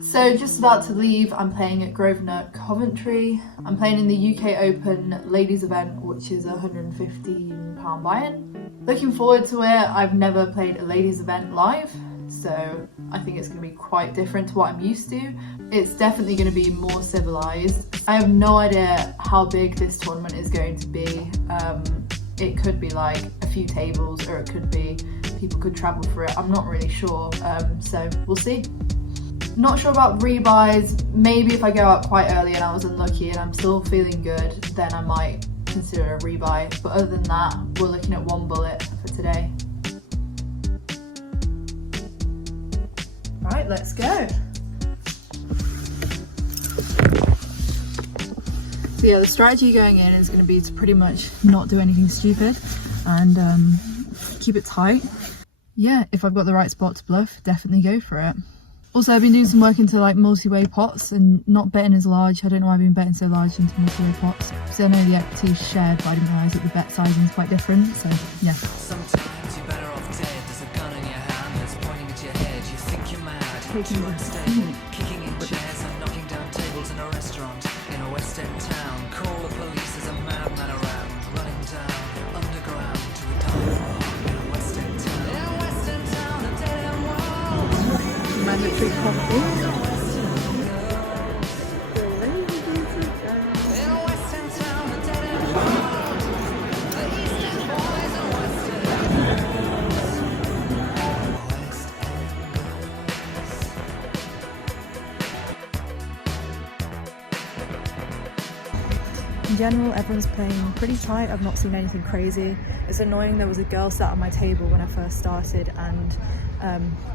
So just about to leave, I'm playing at Grosvenor Coventry. I'm playing in the UK Open ladies event, which is a £115 buy-in. Looking forward to it. I've never played a ladies event live, so I think it's going to be quite different to what I'm used to. It's definitely going to be more civilized. I have no idea how big this tournament is going to be. It could be like a few tables, or it could be people could travel for it. I'm not really sure, so we'll see. Not sure about rebuys. Maybe if I go out quite early and I was unlucky and I'm still feeling good, then I might consider a rebuy. But other than that, we're looking at one bullet for today. Right, let's go. So yeah, the strategy going in is going to be to pretty much not do anything stupid and keep it tight. Yeah, if I've got the right spot to bluff, definitely go for it. Also, I've been doing some work into like multi-way pots and not betting as large. I don't know why I've been betting so large into multi-way pots. So I know the equity is shared, but I didn't realise that the bet sizing is quite different. So yeah. Sometimes you're better off dead. There's a gun in your hand that's pointing at your head. You think you're mad. Taking you're unstable. Kicking in chairs and knocking down tables in a restaurant in a West End town. Call the police, there's a madman around. Running down underground to a dive bar in a West End town. In a West End town, a dead end world. Mandatory coffee. In general, everyone's playing pretty tight. I've not seen anything crazy. It's annoying, there was a girl sat at my table when I first started and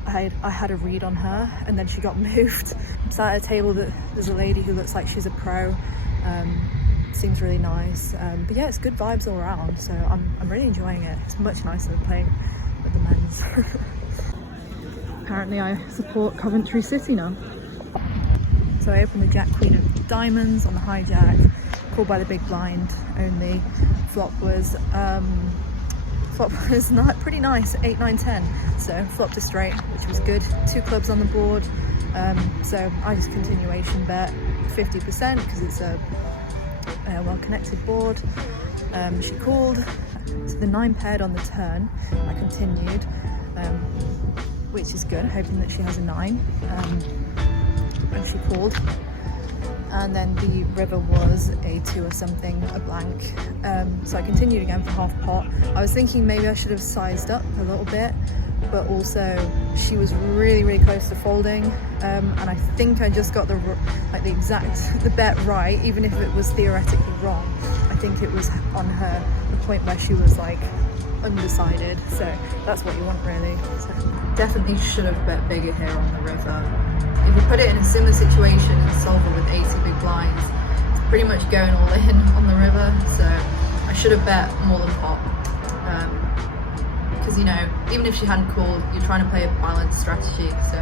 I had a read on her and then she got moved. I'm sat at a table that there's a lady who looks like she's a pro. Seems really nice. But yeah, it's good vibes all around, so I'm really enjoying it. It's much nicer than playing with the men's. Apparently I support Coventry City now. So I opened the Jack Queen of Diamonds on the hijack. Called by the big blind only. Flop was not pretty nice, 8, 9, 10. So flopped a straight, which was good. 2 clubs on the board. So I just continuation bet 50% because it's a well-connected board. She called, so the 9 paired on the turn. I continued, which is good, hoping that she has a 9. And she called. And then the river was a 2 or something, a blank. So I continued again for half pot. I was thinking maybe I should have sized up a little bit, but also she was really, really close to folding. And I think I just got the bet right, even if it was theoretically wrong. I think it was on her, the point where she was like undecided. So that's what you want really. So Definitely should have bet bigger here on the river. If you put it in a similar situation and solve it with 80 big blinds, it's pretty much going all in on the river, so I should have bet more than pot. Because you know, even if she hadn't called, you're trying to play a balanced strategy. So,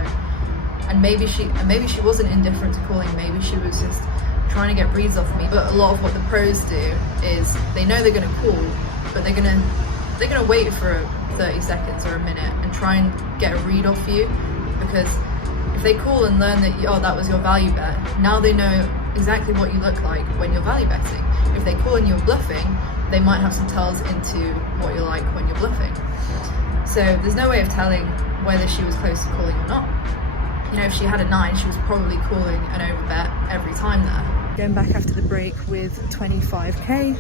and maybe she wasn't indifferent to calling. Maybe she was just trying to get reads off me. But a lot of what the pros do is they know they're going to call, but they're gonna wait for 30 seconds or a minute and try and get a read off you, because if they call and learn that, oh, that was your value bet, now they know exactly what you look like when you're value betting. If they call and you're bluffing, they might have some tells into what you're like when you're bluffing. So there's no way of telling whether she was close to calling or not. You know, if she had a 9, she was probably calling an overbet every time there. going back after the break with 25k.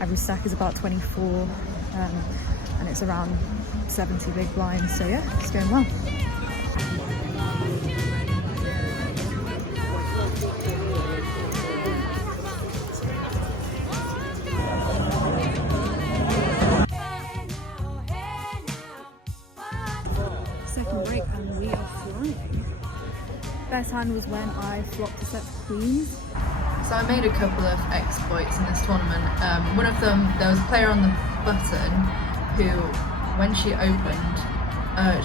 Average stack is about 24, and it's around 70 big blinds. So yeah, it's going well. Second break and we are flying. Best hand was when I flopped a set of queens. So I made a couple of exploits in this tournament. One of them, there was a player on the button who, when she opened,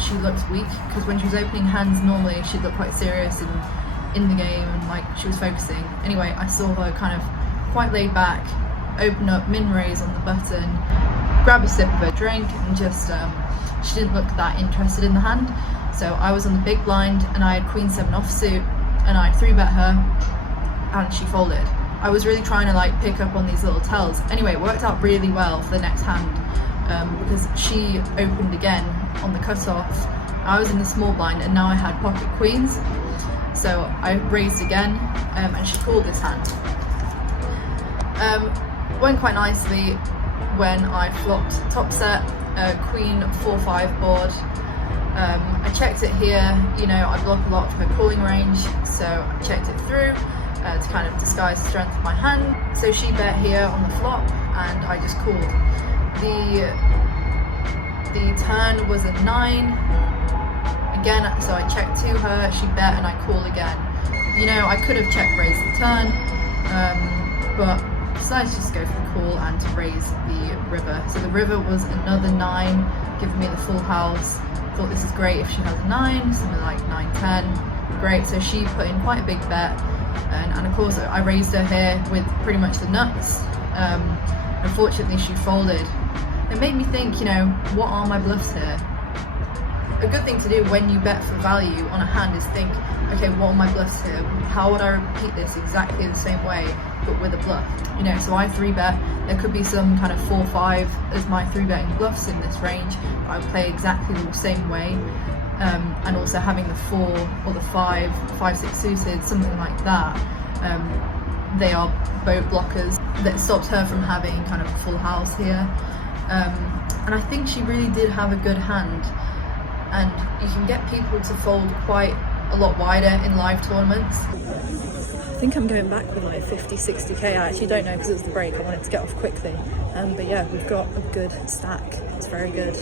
she looked weak, because when she was opening hands normally she'd look quite serious and in the game and like she was focusing. Anyway, I saw her kind of quite laid back, open up min raise on the button, grab a sip of a drink and just she didn't look that interested in the hand. So I was on the big blind and I had queen 7 offsuit and I 3-bet her and she folded. I was really trying to like pick up on these little tells. Anyway, it worked out really well for the next hand because she opened again on the cutoff. I was in the small blind and now I had pocket queens. So I raised again and she called this hand. Went quite nicely when I flopped top set, queen 4-5 board. I checked it here, you know, I block a lot of her calling range, so I checked it through to kind of disguise the strength of my hand. So she bet here on the flop and I just called. The turn was a 9. Again, so I checked to her, she bet and I call again. You know, I could have check raised the turn, but decided to just go for the call and to raise the river. So the river was another 9, giving me the full house. Thought this is great if she has a 9, something like 9-10. Great, so she put in quite a big bet, and of course I raised her here with pretty much the nuts. Unfortunately she folded. It made me think, you know, what are my bluffs here? A good thing to do when you bet for value on a hand is think, okay, what are my bluffs here? How would I repeat this exactly the same way, but with a bluff? You know, so I 3-bet. There could be some kind of 4-5 as my 3-betting bluffs in this range. I would play exactly the same way. And also having the 4 or the 5-6 suited, something like that. They are boat blockers that stopped her from having kind of a full house here. And I think she really did have a good hand. And you can get people to fold quite a lot wider in live tournaments. I think I'm going back with like 50-60k. I actually don't know because it was the break. I wanted to get off quickly. But yeah, we've got a good stack. It's very good.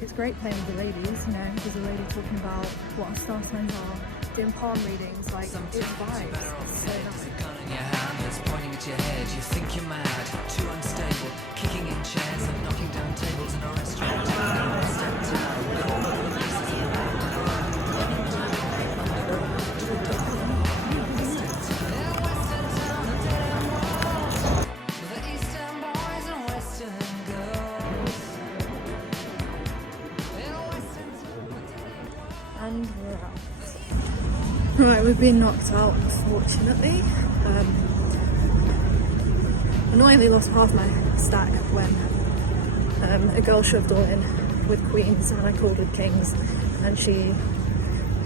It's great playing with the ladies, you know, there's a lady talking about what our star signs are, doing palm readings, like, it vibes. It's so nice. Gun in your hand that's pointing at your head. You think you're mad, too unstable, kicking in chairs and knocking down tables in a restaurant. West End town, call the police as a madman around, running down, underground to a dark hole. West End town, yeah, West End town, the dead world. The Eastern boys and Western girls. Yeah, West End town, the dead world. And we're out. Right, we've been knocked out, fortunately. Annoyingly lost half my stack when a girl shoved all in with queens and I called with kings and she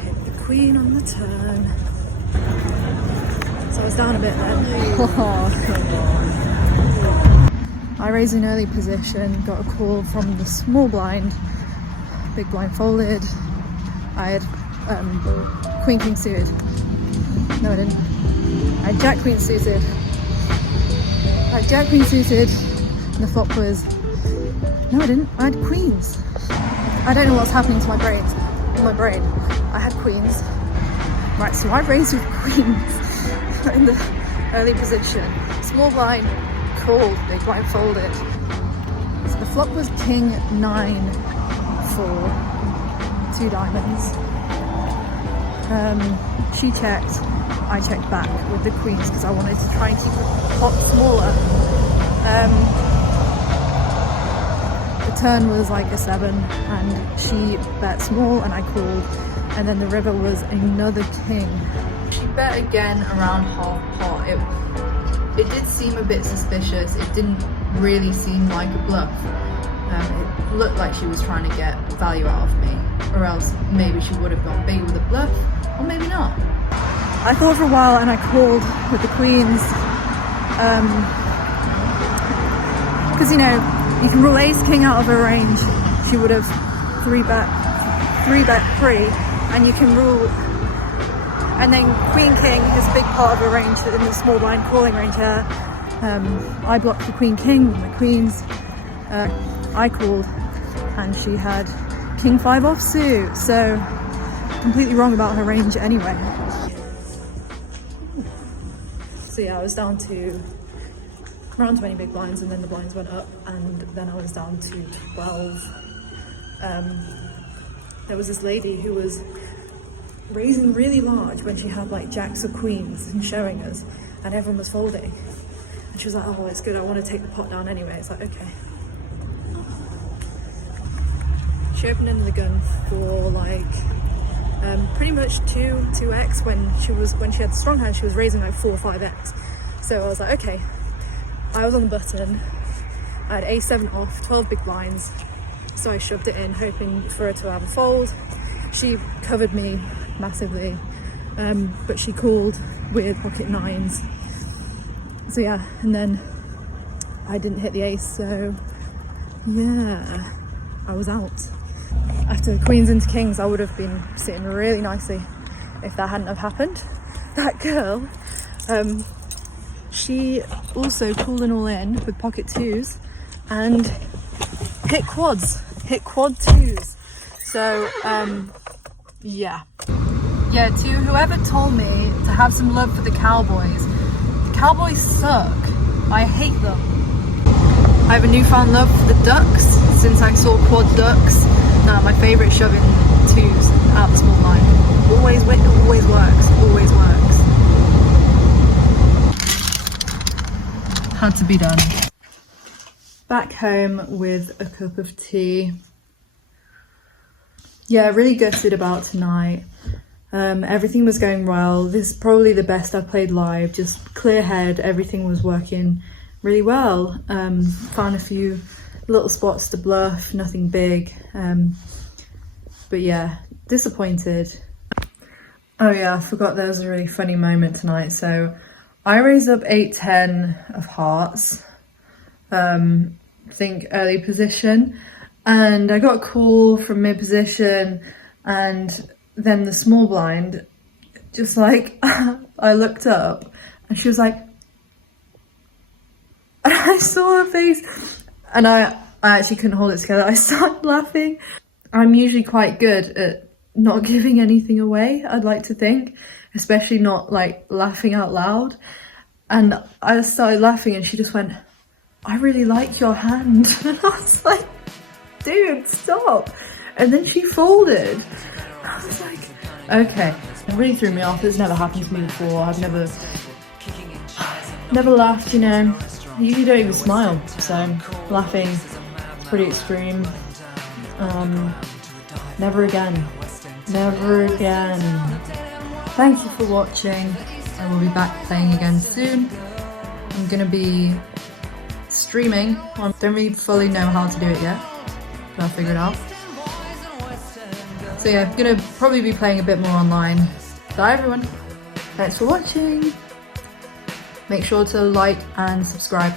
hit the queen on the turn. So I was down a bit then. Oh, come on. I raised an early position, got a call from the small blind, big blind folded. I had queen king suited. No, I didn't. I had jack queen suited. I had jack queen suited, and the flop was. No, I didn't. I had queens. I don't know what's happening to my brain. I had queens. Right, so I raised with queens in the early position. Small blind called, big blind folded. So the flop was king 9 for 2 diamonds. She checked, I checked back with the queens because I wanted to try and keep the pot smaller. The turn was like a 7 and she bet small and I called, and then the river was another king. She bet again around half pot. It did seem a bit suspicious. It didn't really seem like a bluff. It looked like she was trying to get value out of me, or else maybe she would have gone big with a bluff, or maybe not. I thought for a while and I called with the queens, because you know, you can rule ace king out of her range. She would have 3-bet 3, and you can rule, and then queen king is a big part of her range in the small blind calling range here. I blocked the queen king with my queens. I called and she had king 5 offsuit, so completely wrong about her range anyway. So yeah, I was down to around 20 big blinds and then the blinds went up and then I was down to 12. There was this lady who was raising really large when she had like jacks or queens and showing us, and everyone was folding. And she was like, oh, it's good, I want to take the pot down anyway. It's like, okay. She opened end of the gun for like pretty much 2x when she had strong hands. She was raising like 4 or 5x. So I was like, okay. I was on the button. I had A7 off, 12 big blinds. So I shoved it in, hoping for her to have a fold. She covered me massively, but she called with pocket nines. So yeah, and then I didn't hit the ace, so yeah, I was out. After queens into kings, I would have been sitting really nicely if that hadn't have happened. That girl, she also called an all in with pocket twos and hit quad twos. So yeah, to whoever told me to have some love for the Cowboys, Cowboys suck. I hate them. I have a newfound love for the ducks since I saw quad ducks. My favourite shoving twos out the small line. Always works. Had to be done. Back home with a cup of tea. Yeah, really gutted about tonight. Everything was going well. This is probably the best I've played live. Just clear head, everything was working really well. Found a few little spots to bluff, nothing big. But yeah, disappointed. Oh yeah, I forgot there was a really funny moment tonight. So I raised up 8-10 of hearts, think early position, and I got a call from mid position, and then the small blind, just like, I looked up and she was like, and I saw her face and I actually couldn't hold it together. I started laughing. I'm usually quite good at not giving anything away, I'd like to think, especially not like laughing out loud. And I started laughing and she just went, I really like your hand. And I was like, dude, stop. And then she folded. I was like, okay. It really threw me off. This never happened to me before. I've never laughed, you know. I usually don't even smile, so laughing is pretty extreme. Never again. Never again. Thank you for watching. I will be back playing again soon. I'm gonna be streaming. I don't really fully know how to do it yet, but I'll figure it out. So yeah, I'm gonna probably be playing a bit more online. Bye everyone. Thanks for watching. Make sure to like and subscribe.